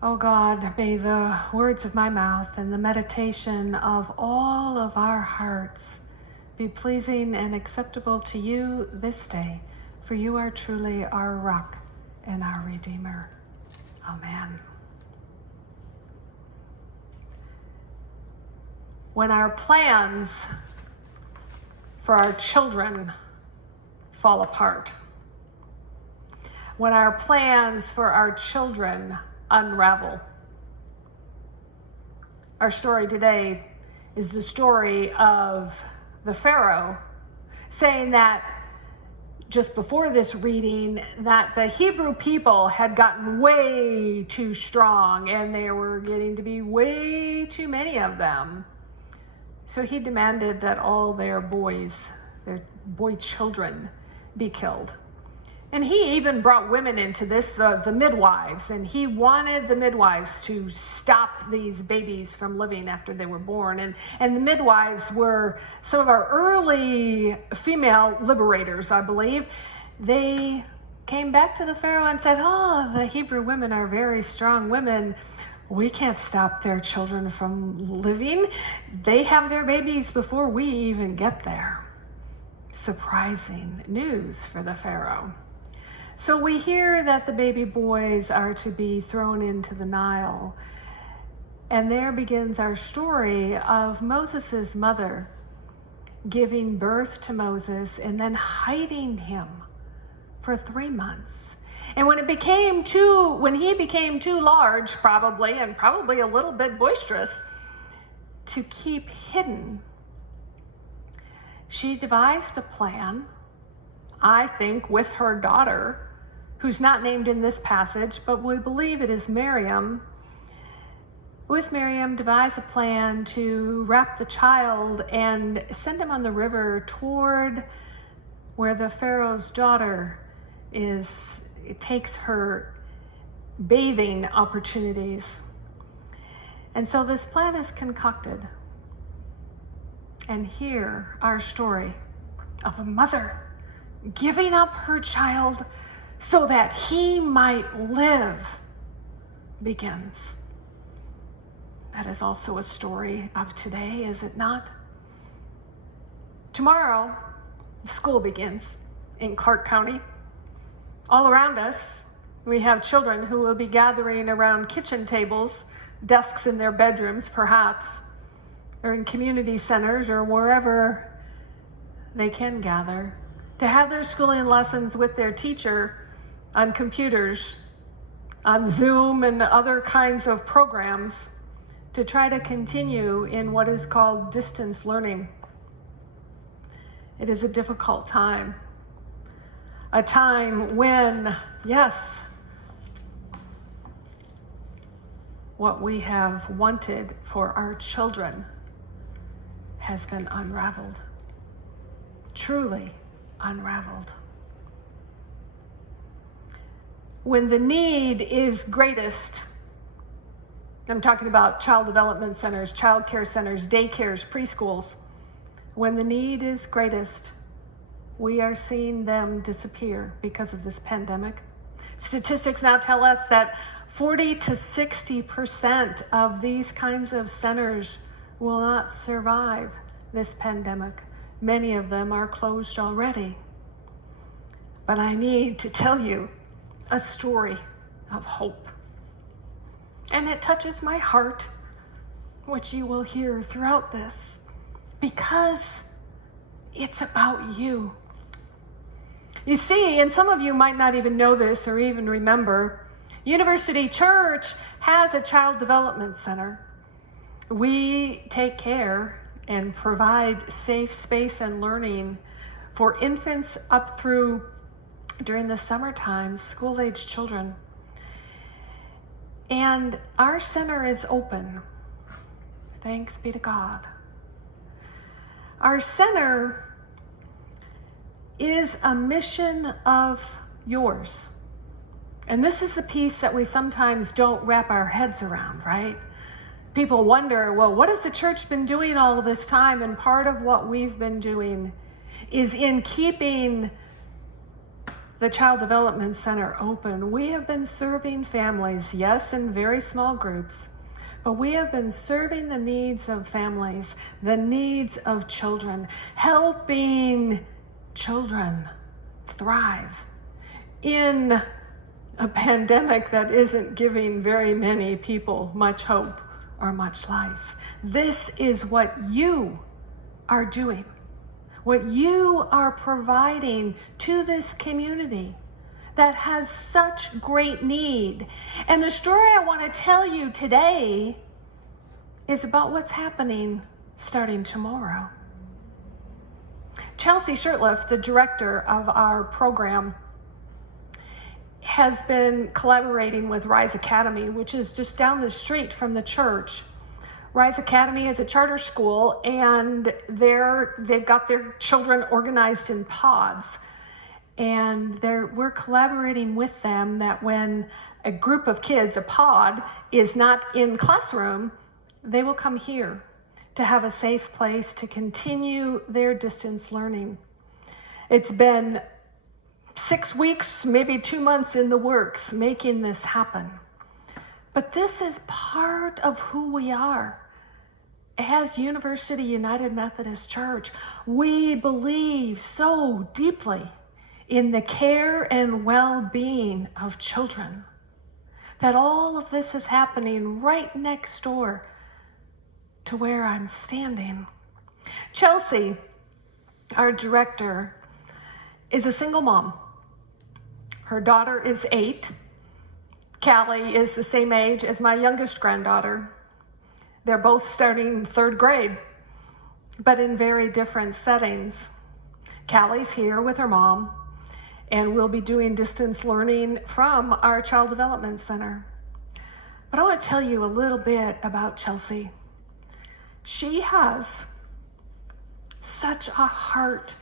Oh God, may the words of my mouth and the meditation of all of our hearts be pleasing and acceptable to you this day, for you are truly our rock and our Redeemer. Amen. When our plans for our children fall apart, when our plans for our children unravel. Our story today is the story of the Pharaoh, saying that just before this reading that the Hebrew people had gotten way too strong and there were getting to be way too many of them. So he demanded that all their boy children, be killed. And he even brought women into this, the midwives, and he wanted the midwives to stop these babies from living after they were born. And the midwives were some of our early female liberators, I believe. They came back to the Pharaoh and said, "Oh, the Hebrew women are very strong women. We can't stop their children from living. They have their babies before we even get there." Surprising news for the Pharaoh. So we hear that the baby boys are to be thrown into the Nile. And there begins our story of Moses' mother giving birth to Moses and then hiding him for 3 months. And when he became too large, probably a little bit boisterous, to keep hidden, she devised a plan, I think, with her daughter, who's not named in this passage, but we believe it is Miriam. With Miriam, devise a plan to wrap the child and send him on the river toward where the Pharaoh's daughter is. It takes her bathing opportunities. And so this plan is concocted. And here, our story of a mother giving up her child so that he might live begins. That is also a story of today, is it not? Tomorrow, school begins in Clark County. All around us, we have children who will be gathering around kitchen tables, desks in their bedrooms perhaps, or in community centers or wherever they can gather, to have their schooling lessons with their teacher on computers, on Zoom and other kinds of programs, to try to continue in what is called distance learning. It is a difficult time. A time when, yes, what we have wanted for our children has been unraveled, truly unraveled. When the need is greatest, I'm talking about child development centers, child care centers, daycares, preschools. When the need is greatest, we are seeing them disappear because of this pandemic. Statistics now tell us that 40 to 60% of these kinds of centers will not survive this pandemic. Many of them are closed already. But I need to tell you a story of hope. And it touches my heart, which you will hear throughout this, because it's about you. You see, and some of you might not even know this or even remember, University Church has a child development center. We take care and provide safe space and learning for infants up through, during the summertime, school-age children. And our center is open. Thanks be to God. Our center is a mission of yours. And this is the piece that we sometimes don't wrap our heads around, right? People wonder, well, what has the church been doing all of this time? And part of what we've been doing is in keeping the Child Development Center open, we have been serving families, yes, in very small groups, but we have been serving the needs of families, the needs of children, helping children thrive in a pandemic that isn't giving very many people much hope or much life. This is what you are doing, what you are providing to this community that has such great need. And the story I want to tell you today is about what's happening starting tomorrow. Chelsea Shirtliff, the director of our program, has been collaborating with Rise Academy, which is just down the street from the church. Rise Academy is a charter school, and they've got their children organized in pods. And we're collaborating with them that when a group of kids, a pod, is not in classroom, they will come here to have a safe place to continue their distance learning. It's been 6 weeks, maybe 2 months in the works, making this happen. But this is part of who we are. As University United Methodist Church, we believe so deeply in the care and well-being of children that all of this is happening right next door to where I'm standing. Chelsea, our director, is a single mom. Her daughter is 8. Callie is the same age as my youngest granddaughter. They're both starting 3rd grade, but in very different settings. Callie's here with her mom, and we'll be doing distance learning from our Child Development Center. But I want to tell you a little bit about Chelsea. She has such a heart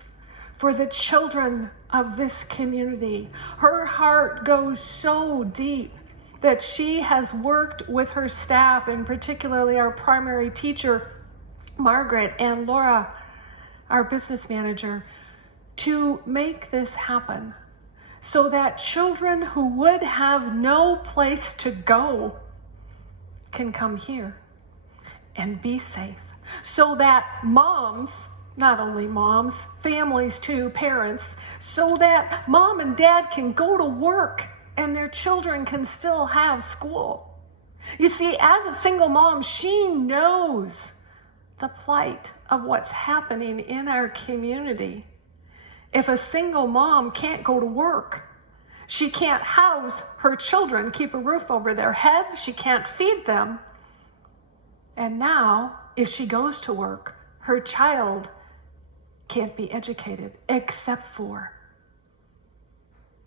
for the children of this community. Her heart goes so deep that she has worked with her staff, and particularly our primary teacher, Margaret, and Laura, our business manager, to make this happen so that children who would have no place to go can come here and be safe. So that moms, not only moms, families too, parents, so that mom and dad can go to work and their children can still have school. You see, as a single mom, she knows the plight of what's happening in our community. If a single mom can't go to work, she can't house her children, keep a roof over their head, she can't feed them. And now, if she goes to work, her child can't be educated except for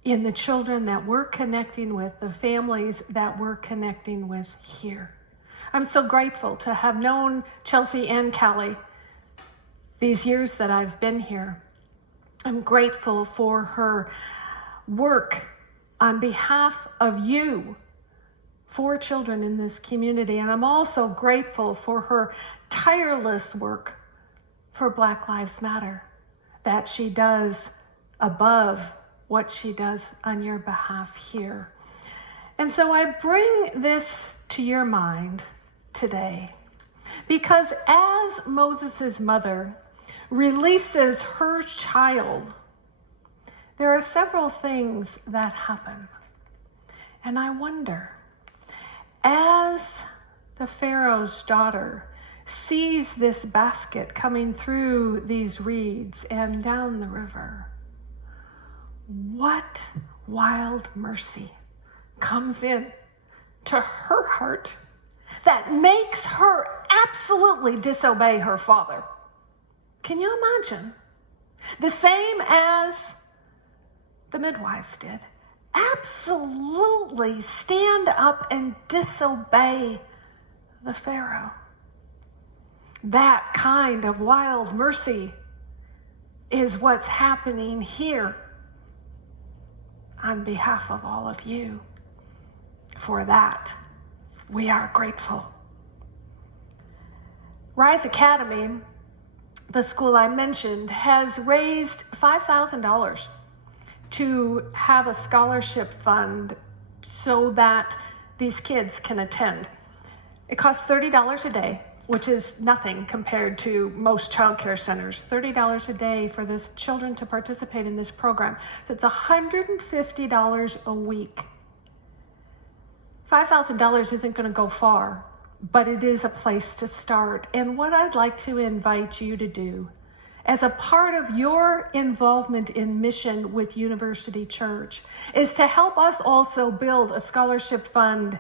in the children that we're connecting with, the families that we're connecting with here. I'm so grateful to have known Chelsea and Callie these years that I've been here. I'm grateful for her work on behalf of you for children in this community. And I'm also grateful for her tireless work for Black Lives Matter that she does above what she does on your behalf here. And so I bring this to your mind today because as Moses' mother releases her child, there are several things that happen. And I wonder, as the Pharaoh's daughter sees this basket coming through these reeds and down the river, what wild mercy comes in to her heart that makes her absolutely disobey her father? Can you imagine? The same as the midwives did. Absolutely stand up and disobey the Pharaoh. That kind of wild mercy is what's happening here on behalf of all of you. For that, we are grateful. Rise Academy, the school I mentioned, has raised $5,000 to have a scholarship fund so that these kids can attend. It costs $30 a day, which is nothing compared to most child care centers. $30 a day for this children to participate in this program. So it's $150 a week. $5,000 isn't going to go far, but it is a place to start. And what I'd like to invite you to do, as a part of your involvement in mission with University Church, is to help us also build a scholarship fund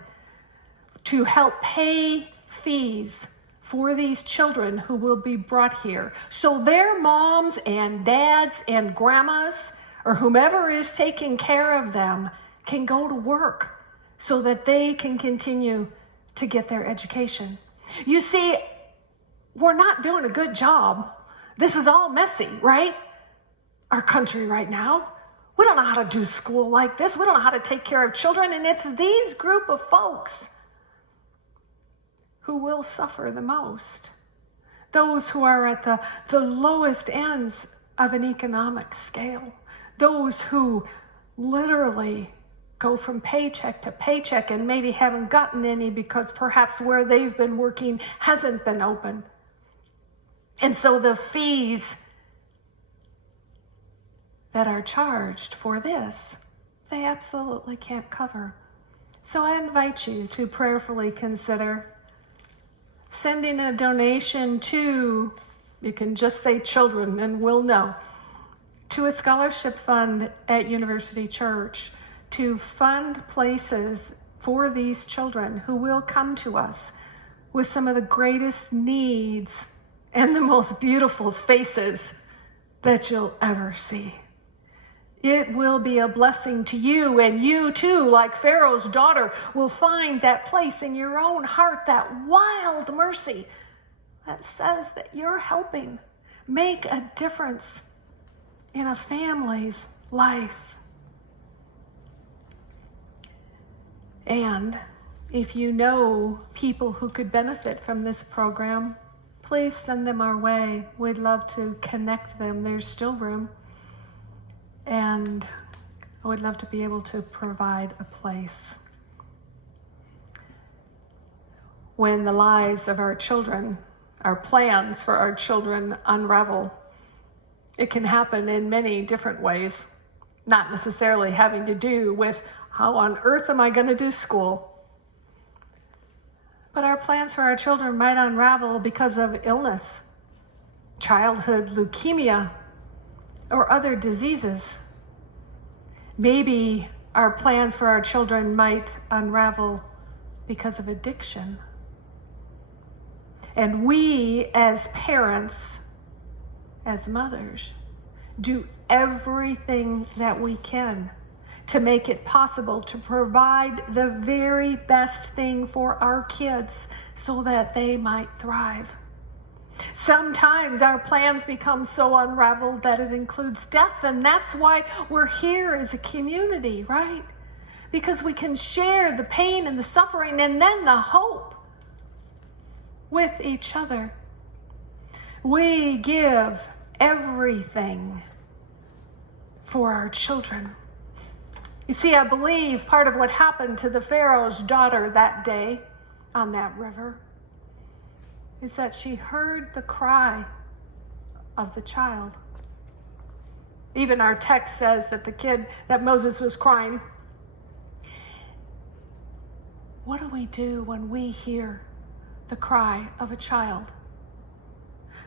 to help pay fees for these children who will be brought here, so their moms and dads and grandmas or whomever is taking care of them can go to work so that they can continue to get their education. You see, we're not doing a good job. This is all messy, right? Our country right now. We don't know how to do school like this. We don't know how to take care of children. And it's these group of folks who will suffer the most. Those who are at the lowest ends of an economic scale. Those who literally go from paycheck to paycheck and maybe haven't gotten any because perhaps where they've been working hasn't been open. And so the fees that are charged for this, they absolutely can't cover. So I invite you to prayerfully consider sending a donation to, you can just say children and we'll know, to a scholarship fund at University Church to fund places for these children who will come to us with some of the greatest needs and the most beautiful faces that you'll ever see. It will be a blessing to you, and you too, like Pharaoh's daughter, will find that place in your own heart, that wild mercy that says that you're helping make a difference in a family's life. And if you know people who could benefit from this program, please send them our way. We'd love to connect them. There's still room. And I would love to be able to provide a place. When the lives of our children, our plans for our children unravel, it can happen in many different ways, not necessarily having to do with how on earth am I going to do school? But our plans for our children might unravel because of illness, childhood leukemia, or other diseases. Maybe our plans for our children might unravel because of addiction. And we as parents, as mothers, do everything that we can to make it possible to provide the very best thing for our kids so that they might thrive. Sometimes our plans become so unraveled that it includes death, and that's why we're here as a community, right? Because we can share the pain and the suffering and then the hope with each other. We give everything for our children. You see, I believe part of what happened to the Pharaoh's daughter that day on that river is that she heard the cry of the child. Even our text says that that Moses was crying. What do we do when we hear the cry of a child?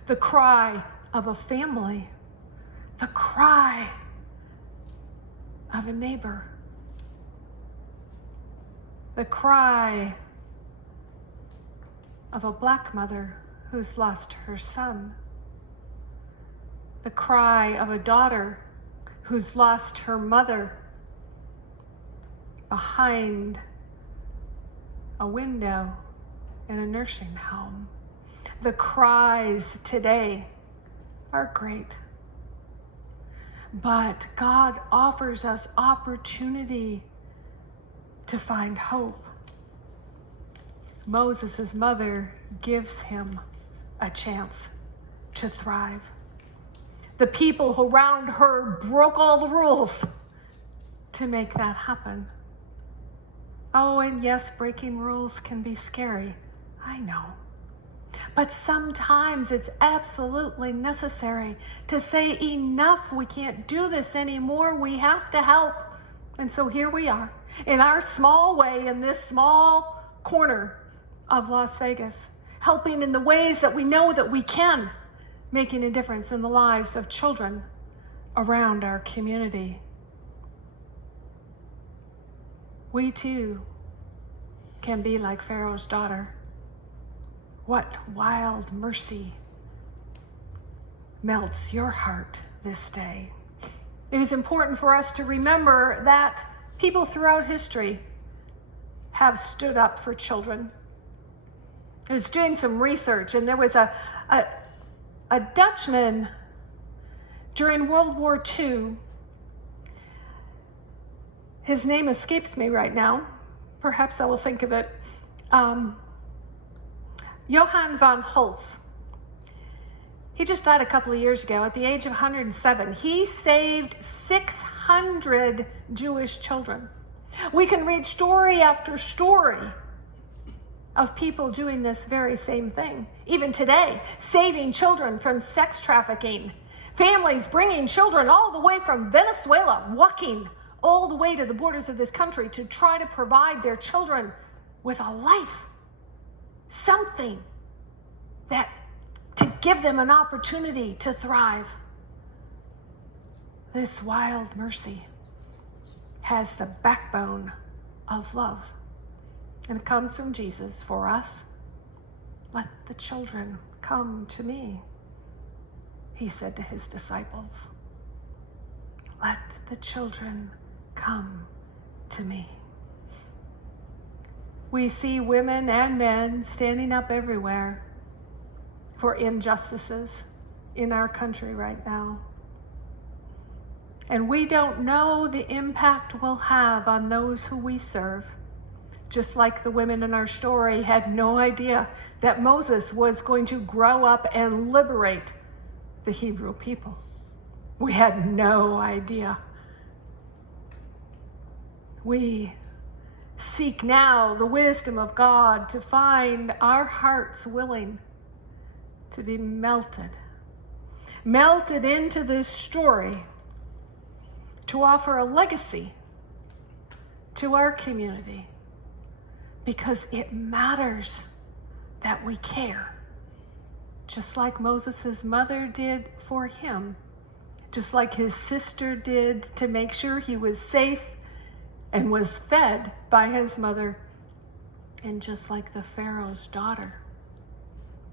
The cry of a family? The cry of a neighbor? The cry of a black mother who's lost her son. The cry of a daughter who's lost her mother behind a window in a nursing home. The cries today are great. But God offers us opportunity to find hope. Moses' mother gives him a chance to thrive. The people around her broke all the rules. to make that happen. Oh, and yes, breaking rules can be scary. I know. But sometimes it's absolutely necessary to say, enough, we can't do this anymore, we have to help. And so here we are, in our small way, in this small corner of Las Vegas, helping in the ways that we know that we can, making a difference in the lives of children around our community. We too can be like Pharaoh's daughter. What wild mercy melts your heart this day? It is important for us to remember that people throughout history have stood up for children. I was doing some research, and there was a Dutchman during World War II. His name escapes me right now. Perhaps I will think of it. Johann von Holtz. He just died a couple of years ago at the age of 107. He saved 600 Jewish children. We can read story after story of people doing this very same thing. Even today, saving children from sex trafficking. Families bringing children all the way from Venezuela, walking all the way to the borders of this country to try to provide their children with a life. Something that to give them an opportunity to thrive. This wild mercy has the backbone of love, and it comes from Jesus for us. Let the children come to me, he said to his disciples. Let the children come to me. We see women and men standing up everywhere for injustices in our country right now. And we don't know the impact we'll have on those who we serve. Just like the women in our story had no idea that Moses was going to grow up and liberate the Hebrew people. We had no idea. We seek now the wisdom of God to find our hearts willing to be melted into this story, to offer a legacy to our community, because it matters that we care, just like Moses' mother did for him, just like his sister did to make sure he was safe and was fed by his mother, and just like the Pharaoh's daughter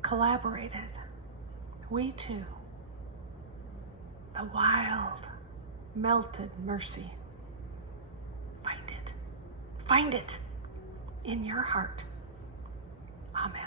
collaborated. We too, the wild, melted mercy, find it in your heart. Amen.